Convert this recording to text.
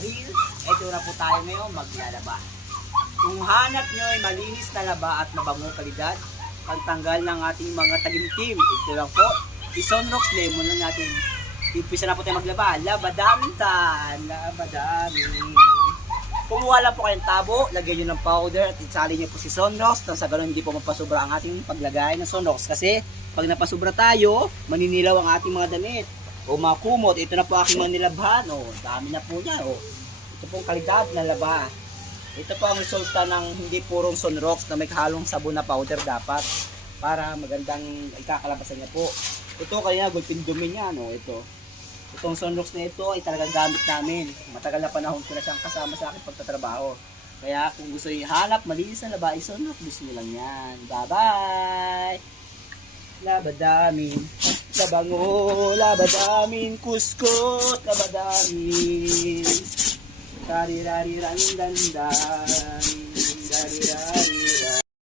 baril. Ito na po tayo ngayon maglalaba. Kung hanap nyo ay malinis na laba at mabango kalidad, pagtanggal ng ating mga tagimtim, ito lang po, Sunrox lemon lang natin. Ipisa na po tayo maglaba. Labadamintan, labadami. Kumuha lang po kayong tabo, lagyan nyo ng powder at isali nyo po si Sunrox. Sa ganun hindi po mapasobra ang ating paglagay ng Sunrox. Kasi pag napasobra tayo, maninilaw ang ating mga damit. O makumot, ito na po aking mga nilabhan. O, dami na po niya. O, ito pong kalidad na laba. Ito po ang resulta ng hindi purong Sunrox na may halong sabon na powder dapat. Para magandang ikakalabasan niya po. Ito kaya gulping dumi niya. No? Itong Sunrox na ito ay talagang gamit namin. Matagal na panahon ko na siyang kasama sa aking pagtatrabaho. Kaya kung gusto nyo hanap, malinis na laba, Sunrox, gusto nyo lang yan. Bye-bye! Labadamin, labango, labadamin, kuskus, labadamin. Karirarirandandan.